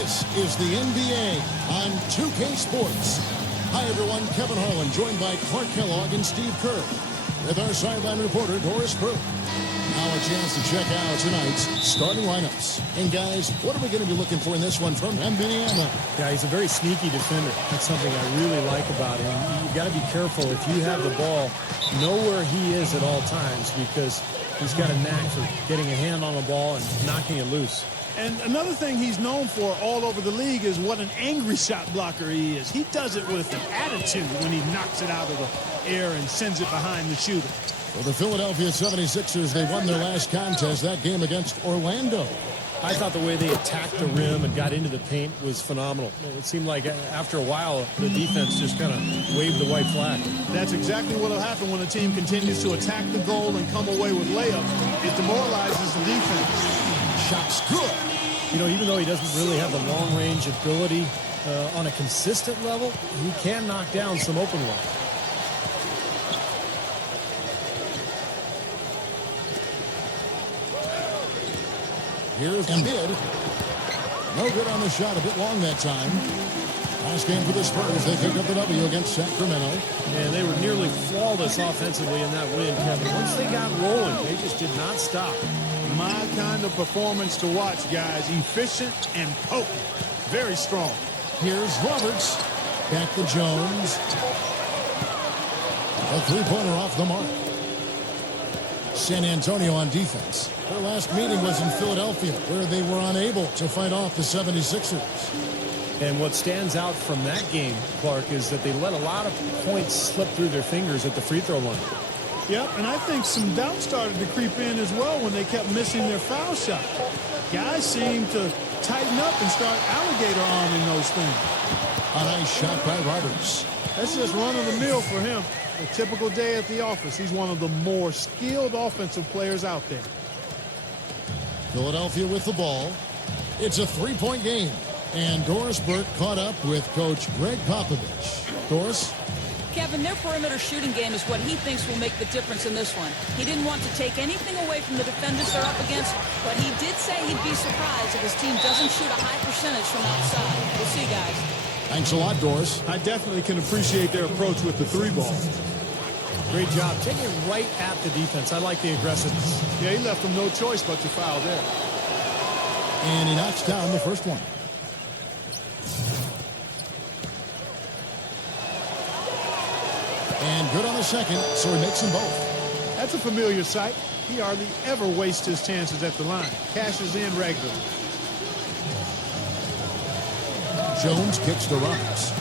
This is the NBA on 2K Sports. Hi, everyone. Kevin Harlan, joined by Clark Kellogg and Steve Kerr, with our sideline reporter, Doris Burke. Now a chance to check out tonight's starting lineups. And, guys, what are we going to be looking for in this one from Indiana? Yeah, he's a very sneaky defender. That's something I really like about him. You've got to be careful if you have the ball, know where he is at all times, because he's got a knack for getting a hand on the ball and knocking it loose. And another thing he's known for all over the league is what an angry shot blocker he is. He does it with an attitude when he knocks it out of the air and sends it behind the shooter. For the Philadelphia 76ers, they won their last contest, that game against Orlando. I thought the way they attacked the rim and got into the paint was phenomenal. It seemed like after a while, the defense just kind of waved the white flag. That's exactly what will happen when a team continues to attack the goal and come away with layups. It demoralizes the defense. Shot's good. You know, even though he doesn't really have the long-range ability on a consistent level, he can knock down some open ones. Here's the mid. No good on the shot. A bit long that time. Last game for the Spurs. They picked up the W against Sacramento. And they were nearly flawless offensively in that win, Kevin. Once they got rolling, they just did not stop. My kind of performance to watch, guys. Efficient and potent. Very strong. Here's Roberts. Back to Jones. A three-pointer off the mark. San Antonio on defense. Their last meeting was in Philadelphia, where they were unable to fight off the 76ers. And what stands out from that game, Clark, is that they let a lot of points slip through their fingers at the free throw line. Yep, and I think some doubt started to creep in as well when they kept missing their foul shot. Guys seem to tighten up and start alligator arming those things. A nice shot by Roberts. That's just run-of-the-mill for him. A typical day at the office. He's one of the more skilled offensive players out there. Philadelphia with the ball. It's a three-point game. And Doris Burke caught up with Coach Greg Popovich. Doris? Kevin, their perimeter shooting game is what he thinks will make the difference in this one. He didn't want to take anything away from the defenders they're up against, but he did say he'd be surprised if his team doesn't shoot a high percentage from outside. We'll see, guys. Thanks a lot, Doris. I definitely can appreciate their approach with the three ball. Great job. Taking it right at the defense. I like the aggressiveness. Yeah, he left them no choice but to foul there. And he knocks down the first one. And good on the second, so he makes them both. That's a familiar sight. He hardly ever wastes his chances at the line. Cashes in regularly. Jones kicks to Roberts.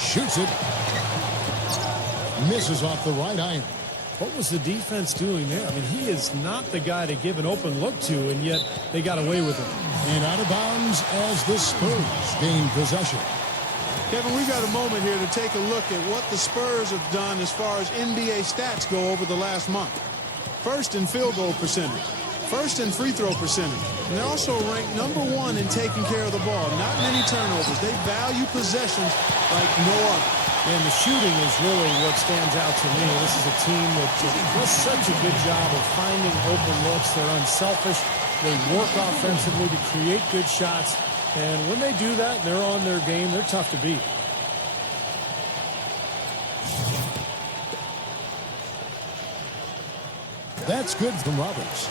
Shoots it. Misses off the right iron. What was the defense doing there? I mean, he is not the guy to give an open look to, and yet they got away with it. And out of bounds as the Spurs gain possession. Kevin, we've got a moment here to take a look at what the Spurs have done as far as NBA stats go over the last month. First in field goal percentage. First in free throw percentage. And they're also ranked #1 in taking care of the ball. Not many turnovers. They value possessions like no other. And the shooting is really what stands out to me. This is a team that does such a good job of finding open looks. They're unselfish. They work offensively to create good shots. And when they do that, they're on their game. They're tough to beat. That's good from Roberts.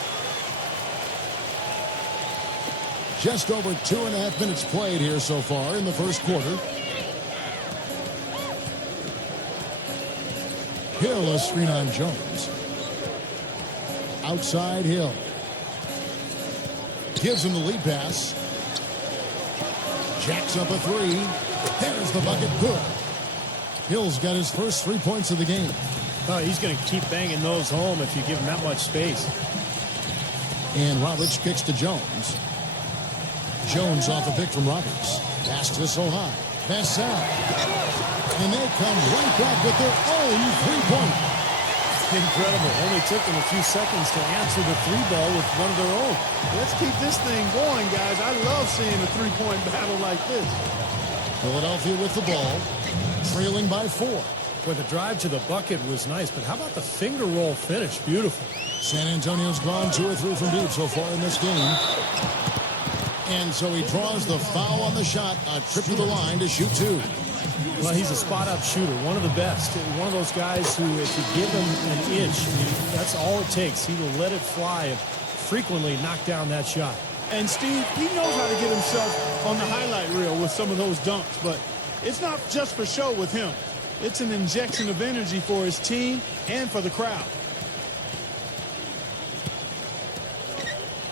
Just over 2.5 minutes played here so far in the first quarter. Hill, a screen on Jones. Outside Hill. Gives him the lead pass. Jacks up a three. There's the bucket. Good. Hill's got his first 3 points of the game. Oh, he's going to keep banging those home if you give him that much space. And Roberts kicks to Jones. Jones off a pick from Roberts. Pass to Sohan. Pass out. And they come right back with their own three-pointer. Incredible. Only took them a few seconds to answer the three ball with one of their own. Let's keep this thing going, guys. I love seeing a three-point battle like this. Philadelphia with the ball, trailing by 4. Boy, the drive to the bucket was nice, but how about the finger roll finish? Beautiful. San Antonio's gone 2 or 3 from deep so far in this game. And so he draws the foul on the shot. A trip to the line to shoot 2. Well, he's a spot-up shooter, one of the best. One of those guys who, if you give him an inch, that's all it takes. He will let it fly and frequently knock down that shot. And Steve, he knows how to get himself on the highlight reel with some of those dunks, but it's not just for show with him. It's an injection of energy for his team and for the crowd.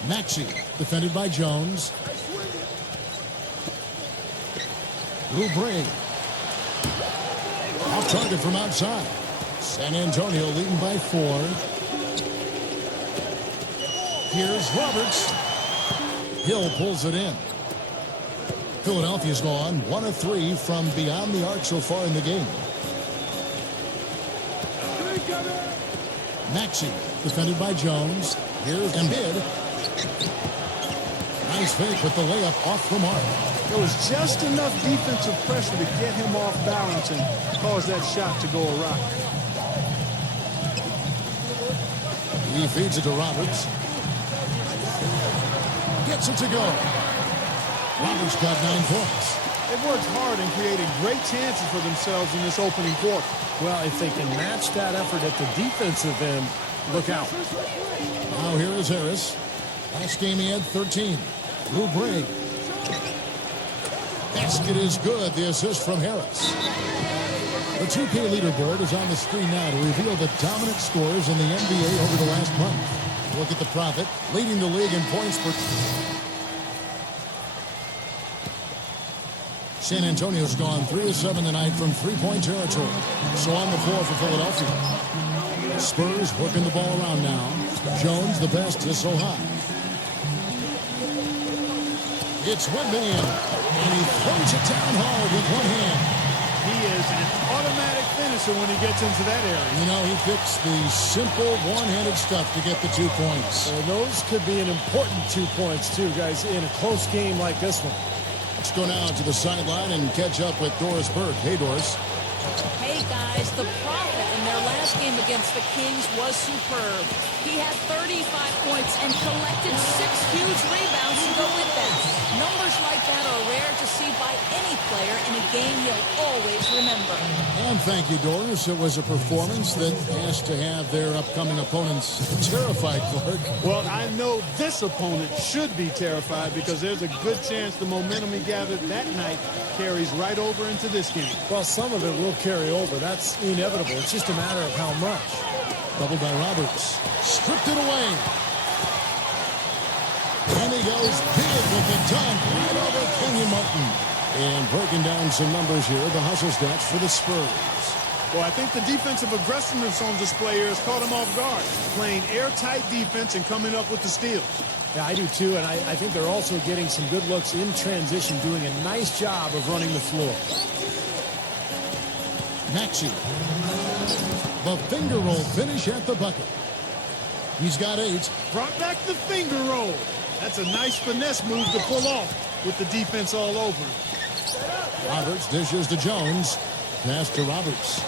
Maxey, defended by Jones. Oubre. Off target from outside. San Antonio leading by 4. Here's Roberts. Hill pulls it in. Philadelphia's gone 1 of 3 from beyond the arc so far in the game. Maxey, defended by Jones. Here's Embiid. Nice fake with the layup off the mark. There was just enough defensive pressure to get him off balance and cause that shot to go awry. He feeds it to Roberts. Gets it to go. Roberts got 9 points. They've worked hard in creating great chances for themselves in this opening quarter. Well, if they can match that effort at the defensive end, look out. Now here is Harris. Last game he had 13. Oubre. Basket is good. The assist from Harris. The 2K leaderboard is on the screen now to reveal the dominant scores in the NBA over the last month. Look at the Prophet, leading the league in points per... San Antonio's gone 3 of 7 tonight from three-point territory. So on the floor for Philadelphia. Spurs working the ball around now. Jones, the best, is so high. It's Windmill, and he throws it down hard with one hand. He is an automatic finisher when he gets into that area. You know, he picks the simple one-handed stuff to get the 2 points. Well, those could be an important 2 points, too, guys, in a close game like this one. Let's go now to the sideline and catch up with Doris Burke. Hey, Doris. Hey, guys, the Prophet in their last game against the Kings was superb. He had 35 points and collected 6 huge rebounds to go with that. Numbers like that are rare to see by any player in a game you'll always remember. And thank you, Doris. It was a performance that has to have their upcoming opponents terrified, Clark. Well, I know this opponent should be terrified because there's a good chance the momentum he gathered that night carries right over into this game. Well, some of it will carry over. That's inevitable. It's just a matter of how much. Doubled by Roberts. Stripped it away. And he goes big with the dunk right over Kenyon Martin. And breaking down some numbers here, the hustle stats for the Spurs. Well, I think the defensive aggressiveness on display here has caught him off guard. Playing airtight defense and coming up with the steals. Yeah, I do too, and I think they're also getting some good looks in transition, doing a nice job of running the floor. Maxey. The finger roll finish at the bucket. He's got 8. Brought back the finger roll. That's a nice finesse move to pull off with the defense all over him. Roberts dishes to Jones. Pass to Roberts.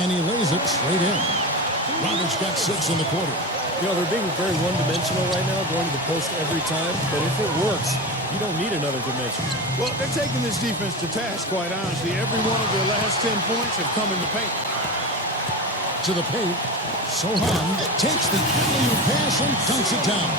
And he lays it straight in. Roberts got 6 in the quarter. You know, they're being very one-dimensional right now, going to the post every time. But if it works, you don't need another dimension. Well, they're taking this defense to task, quite honestly. Every one of their last 10 points have come in the paint. To the paint. Sohan takes the alley-oop pass and dunks it down.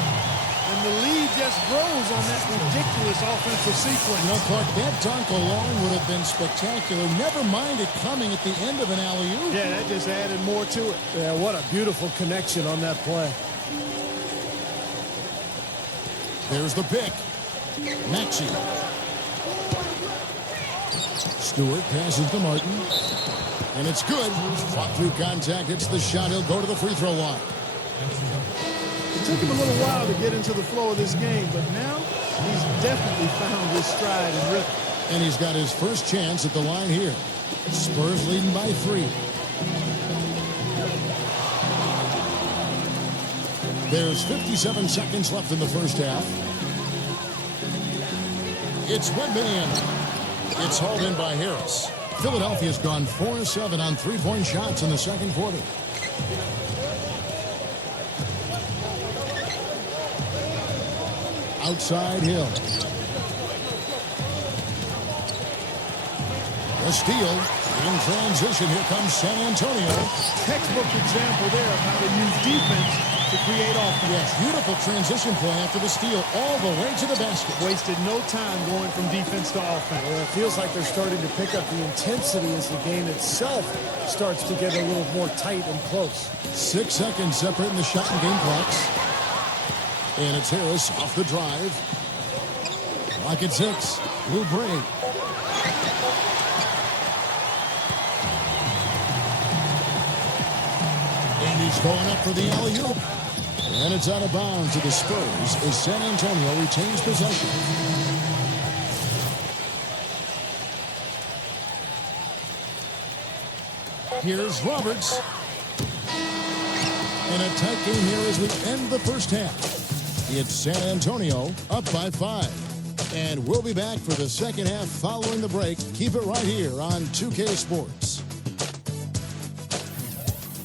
And the lead just grows on that ridiculous offensive sequence. You know, Clark, that dunk alone would have been spectacular. Never mind it coming at the end of an alley-oop. Yeah, that just added more to it. Yeah, what a beautiful connection on that play. There's the pick. Maxey. Stewart passes to Martin. And it's good. Fought through contact. Hits the shot. He'll go to the free throw line. It took him a little while to get into the flow of this game, but now he's definitely found his stride and rhythm. And he's got his first chance at the line here. Spurs leading by 3. There's 57 seconds left in the first half. It's Windmill. It's hauled in by Harris. Philadelphia's gone 4 of 7 on three-point shots in the second quarter. Outside Hill. A steal. In transition, here comes San Antonio. Textbook example there of how to use defense to create offense. Yes, beautiful transition play after the steal all the way to the basket. Wasted no time going from defense to offense. Well, it feels like they're starting to pick up the intensity as the game itself starts to get a little more tight and close. 6 seconds separating the shot and game clocks. And it's Harris off the drive. Clock at 6. Oubre. And he's going up for the alley-oop. And it's out of bounds to the Spurs as San Antonio retains possession. Here's Roberts. And a tight game here as we end the first half. It's San Antonio up by 5. And we'll be back for the second half following the break. Keep it right here on 2K Sports.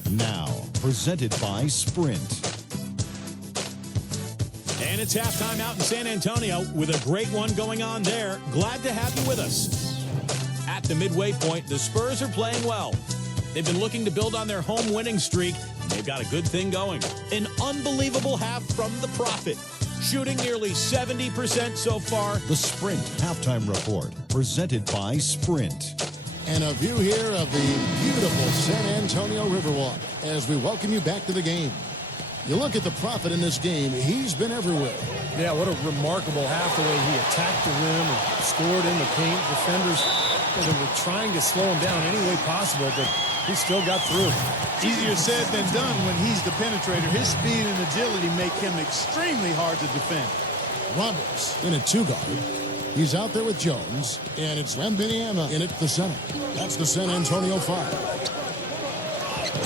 Now, presented by Sprint. And it's halftime out in San Antonio with a great one going on there. Glad to have you with us. At the midway point, the Spurs are playing well. They've been looking to build on their home winning streak. They've got a good thing going. An unbelievable half from the Prophet, shooting nearly 70% so far. The Sprint Halftime Report, presented by Sprint. And a view here of the beautiful San Antonio Riverwalk as we welcome you back to the game. You look at the Prophet in this game, he's been everywhere. Yeah, what a remarkable half, the way he attacked the rim and scored in the paint. Defenders, they were trying to slow him down any way possible, but he still got through. Easier said than done when he's the penetrator. His speed and agility make him extremely hard to defend. Roberts in a 2-guard. He's out there with Jones, and it's Wembanyama in at the center. That's the San Antonio 5.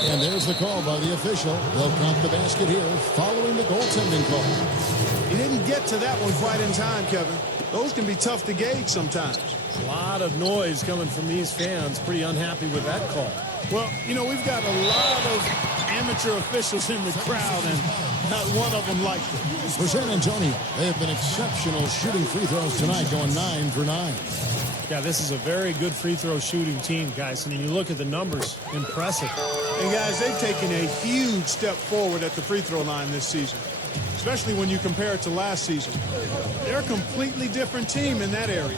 And there's the call by the official. They'll count the basket here following the goaltending call. He didn't get to that one quite in time, Kevin. Those can be tough to gauge sometimes. A lot of noise coming from these fans. Pretty unhappy with that call. Well, you know, we've got a lot of amateur officials in the crowd, and not one of them liked it. For San Antonio, they have been exceptional shooting free throws tonight, going 9 for 9. Yeah, this is a very good free throw shooting team, guys. I mean, you look at the numbers, impressive. And, guys, they've taken a huge step forward at the free throw line this season, especially when you compare it to last season. They're a completely different team in that area.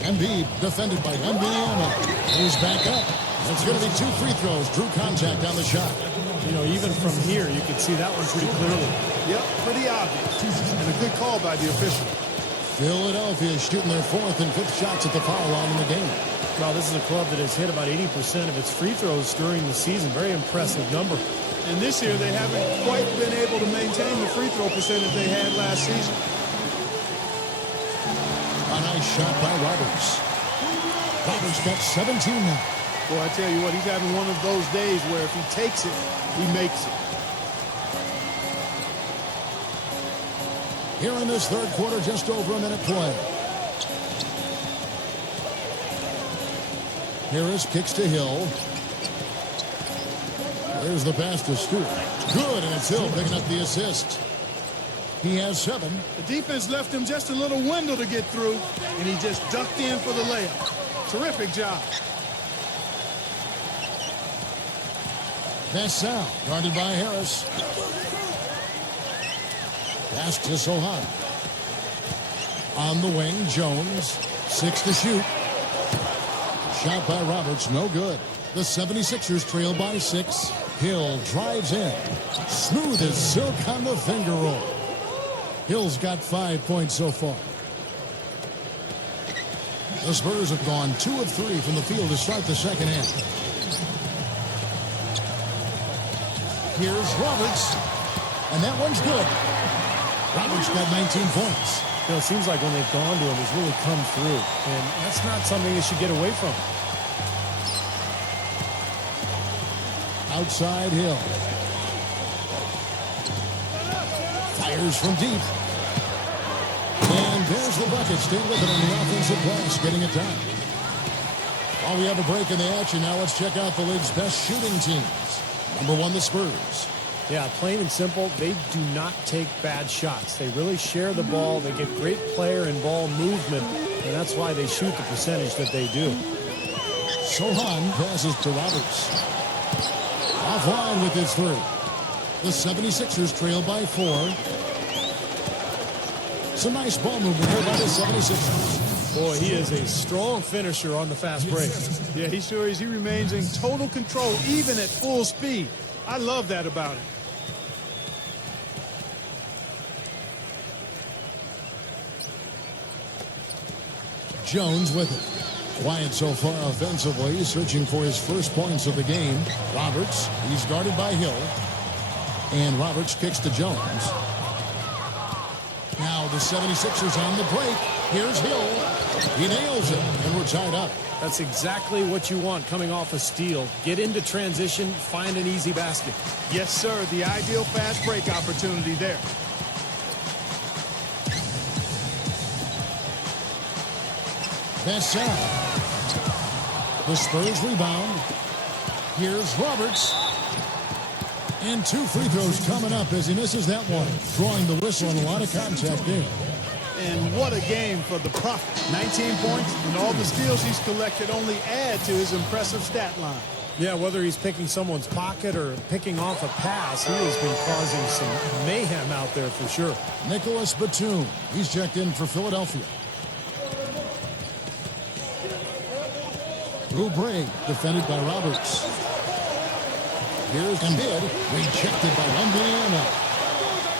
Embiid defended by Wembanyama. He's back up. It's going to be 2 free throws. Drew contact on the shot. You know, even from here, you can see that one pretty clearly. Yep, pretty obvious. And a good call by the official. Philadelphia is shooting their 4th and 5th shots at the foul line in the game. Well, this is a club that has hit about 80% of its free throws during the season. Very impressive number. And this year, they haven't quite been able to maintain the free throw percentage they had last season. A nice shot by Roberts. Roberts got 17 now. Boy, I tell you what, he's having one of those days where if he takes it, he makes it. Here in this third quarter, just over a minute play. Harris kicks to Hill. There's the pass to Stewart. Good, and it's Hill picking up the assist. He has 7. The defense left him just a little window to get through, and he just ducked in for the layup. Terrific job. Pass out, guarded by Harris. Pass to Sohan. On the wing, Jones. 6 to shoot. Shot by Roberts, no good. The 76ers trail by 6. Hill drives in. Smooth as silk on the finger roll. Hill's got 5 points so far. The Spurs have gone 2 of 3 from the field to start the second half. Here's Roberts. And that one's good. Roberts got 19 points. You know, it seems like when they've gone to him, he's really come through. And that's not something they should get away from. Outside Hill. Fires from deep. And there's the bucket. Stay with it on the offensive glass, getting it down. Well, we have a break in the action. Now let's check out the league's best shooting teams. Number 1, the Spurs. Yeah, plain and simple, they do not take bad shots. They really share the ball. They get great player and ball movement, and that's why they shoot the percentage that they do. Sohan passes to Roberts. Offline with his 3. The 76ers trail by 4. Some nice ball movement here by the 76ers. Boy, he is a strong finisher on the fast break. Yeah, he sure is. He remains in total control, even at full speed. I love that about him. Jones with it. Quiet so far offensively, searching for his first points of the game. Roberts, he's guarded by Hill. And Roberts kicks to Jones. Now the 76ers on the break. Here's Hill. He nails it, and we're tied up. That's exactly what you want coming off a steal. Get into transition, find an easy basket. Yes, sir. The ideal fast break opportunity there. That's out. The Spurs rebound. Here's Roberts. And 2 free throws coming up as he misses that one. Drawing the whistle and a lot of contact there. And what a game for the Prophet. 19 points, and all the steals he's collected only add to his impressive stat line. Yeah, whether he's picking someone's pocket or picking off a pass, he has been causing some mayhem out there for sure. Nicholas Batum. He's checked in for Philadelphia. Oubre, defended by Roberts. Here's Embiid, rejected by Indiana.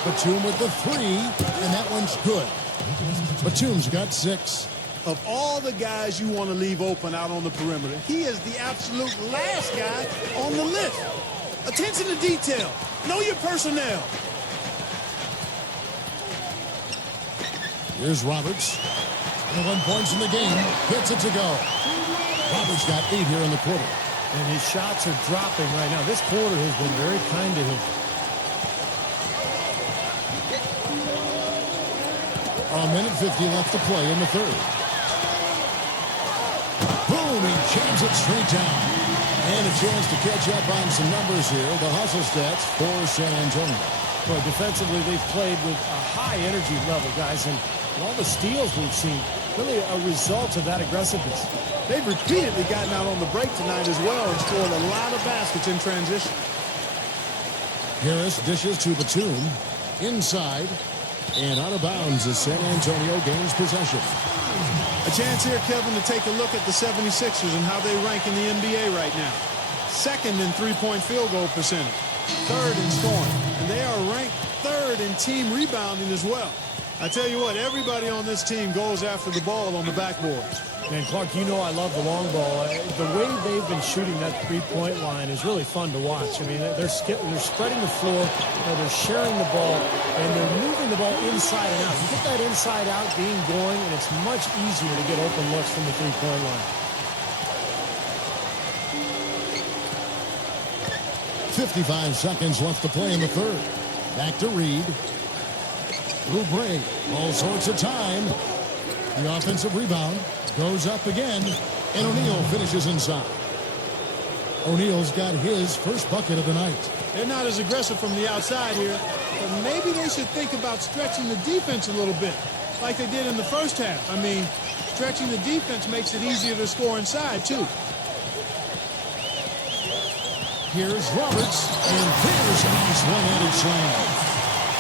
Batum with the 3, and that one's good. Batum's got 6. Of all the guys you want to leave open out on the perimeter, he is the absolute last guy on the list. Attention to detail. Know your personnel. Here's Roberts. 21 points in the game. Gets it to go. Roberts got 8 here in the quarter. And his shots are dropping right now. This quarter has been very kind to him. A minute 50 left to play in the 3rd. Boom, he jams it straight down. And a chance to catch up on some numbers here. The hustle stats for San Antonio. Well, defensively, they've played with a high energy level, guys. And all the steals we've seen, really a result of that aggressiveness. They've repeatedly gotten out on the break tonight as well and scored a lot of baskets in transition. Harris dishes to Batum. Inside. And out of bounds as San Antonio gains possession. A chance here, Kevin, to take a look at the 76ers and how they rank in the NBA right now. 2nd in three-point field goal percentage. 3rd in scoring. And they are ranked 3rd in team rebounding as well. I tell you what, everybody on this team goes after the ball on the backboards. And Clark, you know I love the long ball. The way they've been shooting that three-point line is really fun to watch. I mean, they're spreading the floor, they're sharing the ball, and they're moving the ball inside and out. You get that inside out game going, and it's much easier to get open looks from the three-point line. 55 seconds left to play in the 3rd. Back to Reed. Oubre, all sorts of time. The offensive rebound goes up again, and O'Neal finishes inside. O'Neal's got his first bucket of the night. They're not as aggressive from the outside here, but maybe they should think about stretching the defense a little bit, like they did in the first half. I mean, stretching the defense makes it easier to score inside, too. Here's Roberts, and there's a nice one-handed slam.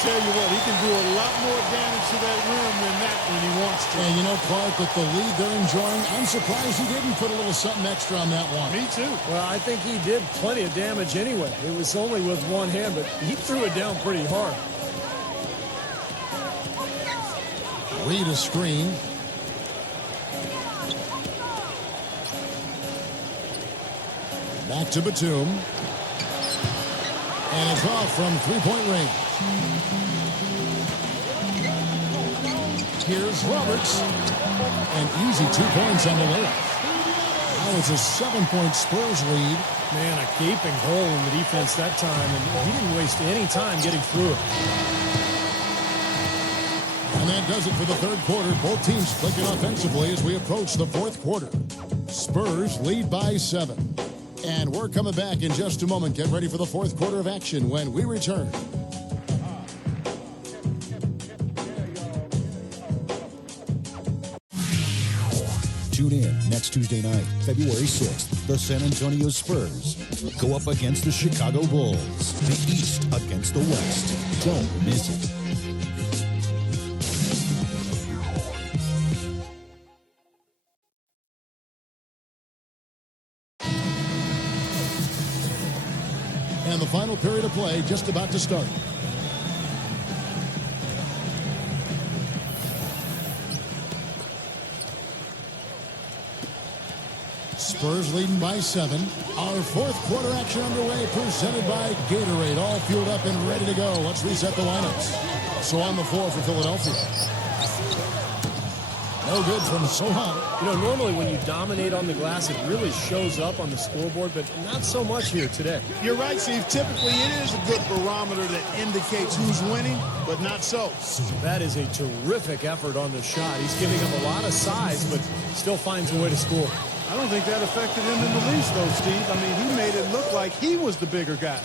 Tell you what, he can do a lot more damage to that rim than that when he wants to. And you know, Clark, with the lead they're enjoying, I'm surprised he didn't put a little something extra on that one. Me too. Well, I think he did plenty of damage anyway. It was only with one hand, but he threw it down pretty hard. Reed a screen. Back to Batum. And it's off from three-point range. Here's Roberts. An easy 2 points on the layup. Now it's a 7-point Spurs lead. Man, a gaping hole in the defense that time, and he didn't waste any time getting through it. And that does it for the 3rd quarter. Both teams clicking offensively as we approach the 4th quarter. Spurs lead by 7. And we're coming back in just a moment. Get ready for the fourth quarter of action when we return. Tune in next Tuesday night, February 6th. The San Antonio Spurs go up against the Chicago Bulls. The East against the West. Don't miss it. And the final period of play just about to start. Spurs leading by 7. Our fourth quarter action underway, presented by Gatorade. All fueled up and ready to go. Let's reset the lineups. So on the floor for Philadelphia. No good from Sohan. You know, normally when you dominate on the glass, it really shows up on the scoreboard, but not so much here today. You're right, Steve. Typically, it is a good barometer that indicates who's winning, but not so. That is a terrific effort on the shot. He's giving him a lot of size, but still finds a way to score. I don't think that affected him in the least, though, Steve. I mean, he made it look like he was the bigger guy.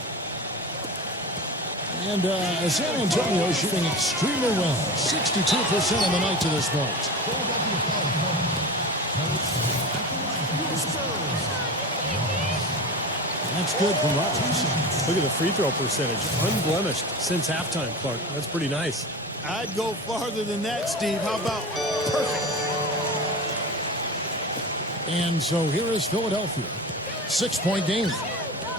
And San Antonio shooting extremely well. 62% on the night to this point. That's good from Rodgers. Look at the free throw percentage. Unblemished since halftime, Clark. That's pretty nice. I'd go farther than that, Steve. How about perfect? And so here is Philadelphia. 6-point game.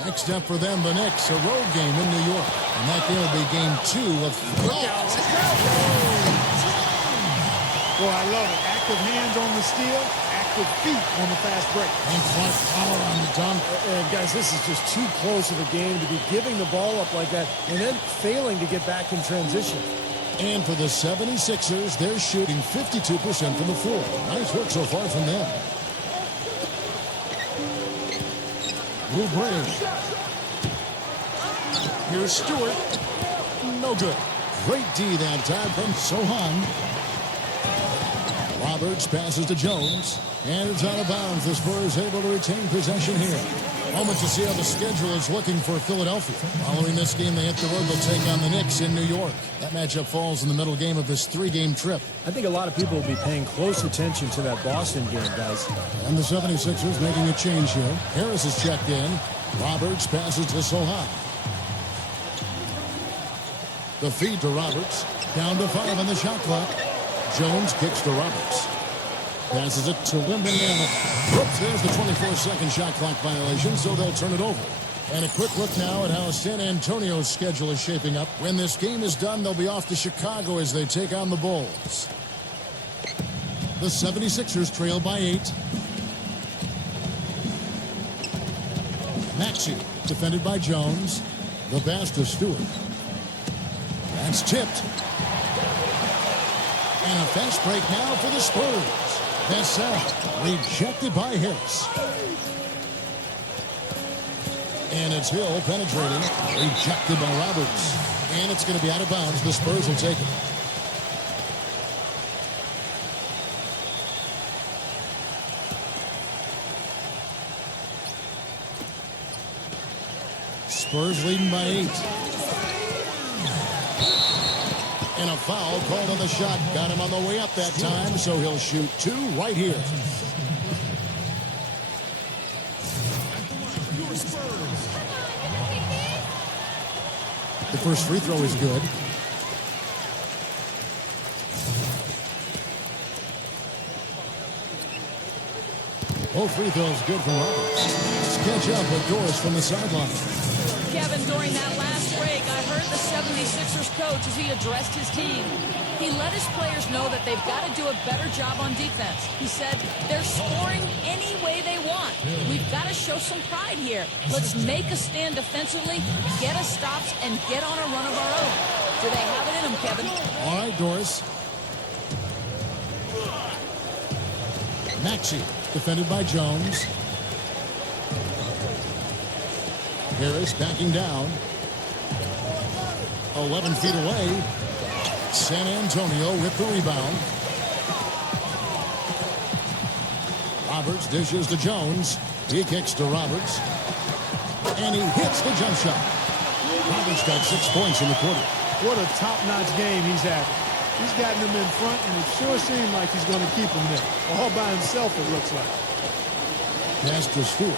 Next up for them, the Knicks, a road game in New York. And that game will be game 2 of... Boy, I love it. Active hands on the steal, active feet on the fast break. And front power on the dunk. And guys, this is just too close of a game to be giving the ball up like that and then failing to get back in transition. And for the 76ers, they're shooting 52% from the floor. Nice work so far from them. Oubre. Here's Stewart. No good. Great D that time from Sohan. Roberts passes to Jones. And it's out of bounds. The Spurs able to retain possession here. Moment to see how the schedule is looking for Philadelphia. Following this game, they hit the road. They'll take on the Knicks in New York. That matchup falls in the middle game of this 3-game trip. I think a lot of people will be paying close attention to that Boston game, guys. And the 76ers making a change here. Harris is checked in. Roberts passes to Sohan. The feed to Roberts. Down to 5 on the shot clock. Jones kicks to Roberts. Passes it to Wembanyama. Whoops, there's the 24-second shot clock violation, so they'll turn it over. And a quick look now at how San Antonio's schedule is shaping up. When this game is done, they'll be off to Chicago as they take on the Bulls. The 76ers trail by 8. Maxey, defended by Jones. The pass to Stewart. That's tipped. And a fast break now for the Spurs. That's out. Rejected by Harris. And it's Hill penetrating. Rejected by Roberts. And it's going to be out of bounds. The Spurs will take it. Spurs leading by 8. And a foul called on the shot. Got him on the way up that time, so he'll shoot 2 right here. The first free throw is good. Both free throws good from Roberts. Let's catch up with Doris from the sideline. Kevin, during that last break, I heard the 76ers coach as he addressed his team. He let his players know that they've got to do a better job on defense. He said, they're scoring any way they want. We've got to show some pride here. Let's make a stand defensively, get us stops, and get on a run of our own. Do they have it in them, Kevin? All right, Doris. Maxey, defended by Jones. Harris backing down. 11 feet away. San Antonio with the rebound. Roberts dishes to Jones. He kicks to Roberts. And he hits the jump shot. Roberts got 6 points in the quarter. What a top-notch game he's having. He's gotten them in front, and it sure seems like he's going to keep them there. All by himself, it looks like. Pass to Stewart.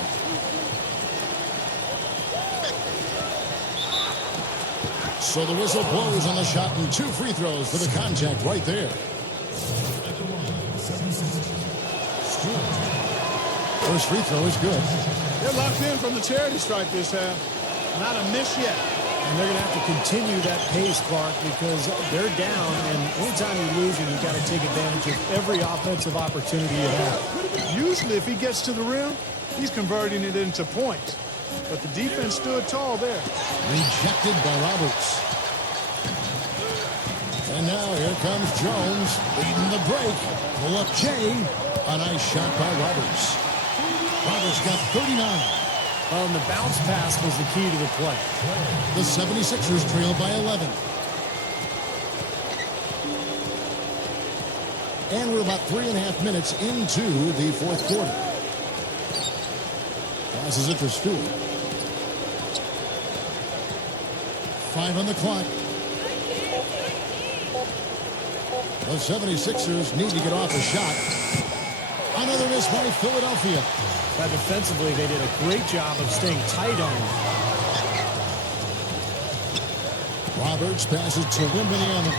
So the whistle blows on the shot and 2 free throws for the contact right there. First free throw is good. They're locked in from the charity stripe this half. Not a miss yet. And they're going to have to continue that pace, Clark, because they're down, and anytime you're losing, you've got to take advantage of every offensive opportunity you have. Usually, if he gets to the rim, he's converting it into points. But the defense stood tall there. Rejected by Roberts. And now here comes Jones leading the break. Pull up Jay. A nice shot by Roberts. Roberts got 39. Well, and the bounce pass was the key to the play. The 76ers trail by 11. And we're about 3.5 minutes into the fourth quarter. Passes it to Stewart. 5 on the clock. The 76ers need to get off a shot. Another miss by Philadelphia. Defensively, they did a great job of staying tight on him. Roberts passes to Wembanyama.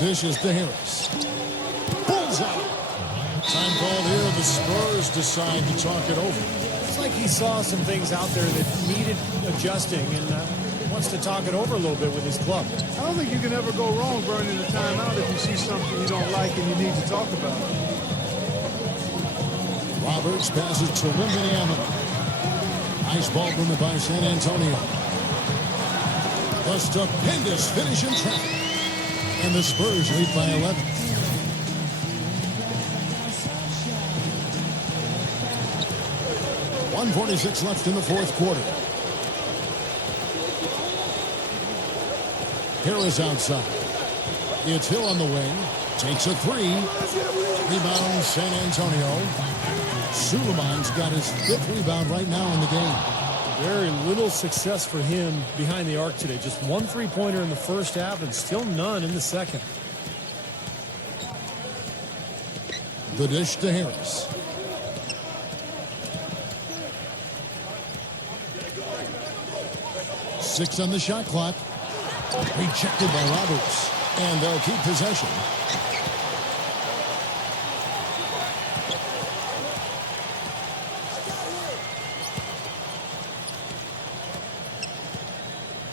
Dishes to Harris. Pulls out. Time called here. The Spurs decide to talk it over. It's like he saw some things out there that needed adjusting and wants to talk it over a little bit with his club. I don't think you can ever go wrong burning a timeout if you see something you don't like and you need to talk about it. Roberts passes to Wembanyama. Nice ball movement by San Antonio. The stupendous finish in traffic. And the Spurs lead by 11. .146 left in the fourth quarter. Harris outside. It's Hill on the wing. Takes a 3. Rebound San Antonio. Suleiman's got his 5th rebound right now in the game. Very little success for him behind the arc today. Just 1 3-pointer in the first half and still none in the second. The dish to Harris. Six on the shot clock. Rejected by Roberts. And they'll keep possession.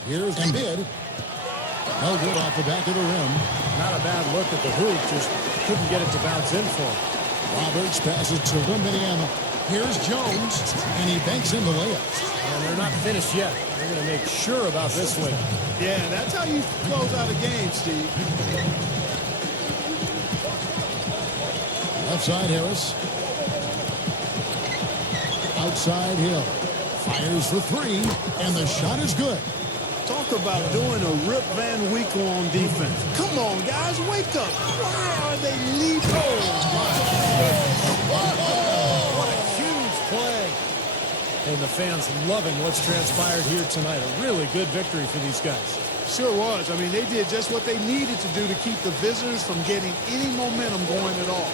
Here's Embiid. No good off the back of the rim. Not a bad look at the hoop. Just couldn't get it to bounce in for him. Roberts passes to Wembanyama. Here's Jones. And he banks in the layup. And they're not finished yet. They're going to make sure about this one. Yeah, that's how you close out a game, Steve. Left side, Harris. Outside, Hill. Fires for 3, and the shot is good. Talk about doing a Rip Van Winkle on defense. Come on, guys, wake up. Why are they leaving? What a huge play. And the fans loving what's transpired here tonight. A really good victory for these guys. Sure was. I mean, they did just what they needed to do to keep the visitors from getting any momentum going at all.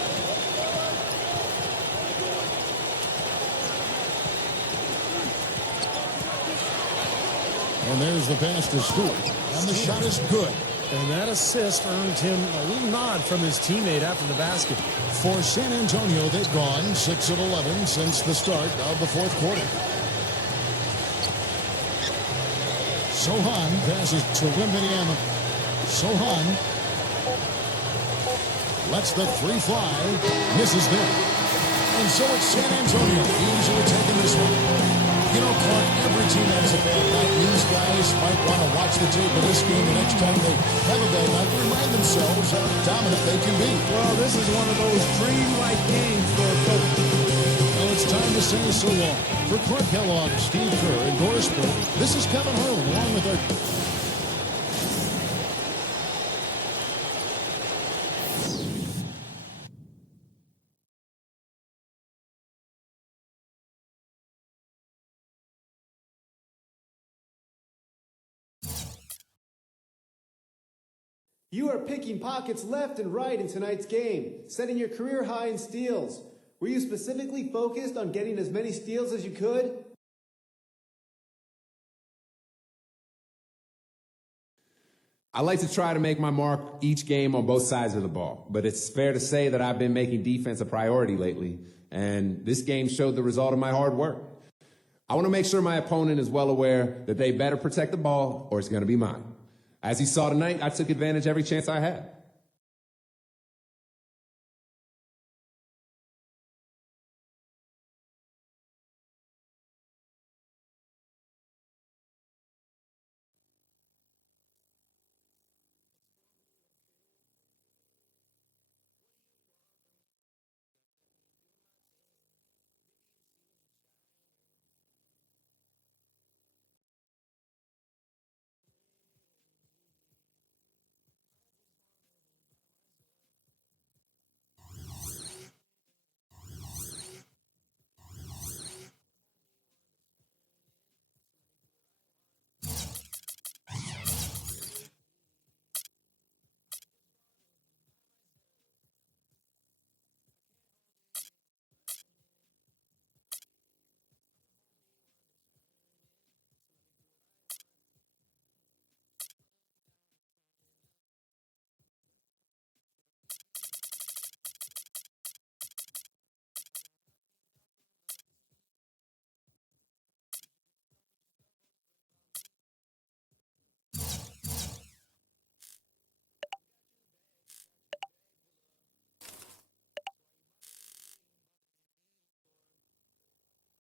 And there's the pass to Stewart. And the shot is good. And that assist earned him a little nod from his teammate after the basket. For San Antonio, they've gone 6 of 11 since the start of the fourth quarter. Sohan passes to Wembanyama. Sohan lets the 3 fly. Misses there. And so it's San Antonio easily taking this one. You know, Clark, every team has a bad night. These guys might want to watch the tape of this game the next time they have a bad night to remind themselves how dominant they can be. Well, this is one of those dream-like games for a coach. Well, it's time to say so long. For Clark Kellogg, Steve Kerr, and Doris Burke, this is Kevin Harlan along with our... You are picking pockets left and right in tonight's game, setting your career high in steals. Were you specifically focused on getting as many steals as you could? I like to try to make my mark each game on both sides of the ball, but it's fair to say that I've been making defense a priority lately, and this game showed the result of my hard work. I want to make sure my opponent is well aware that they better protect the ball or it's going to be mine. As he saw tonight, I took advantage every chance I had.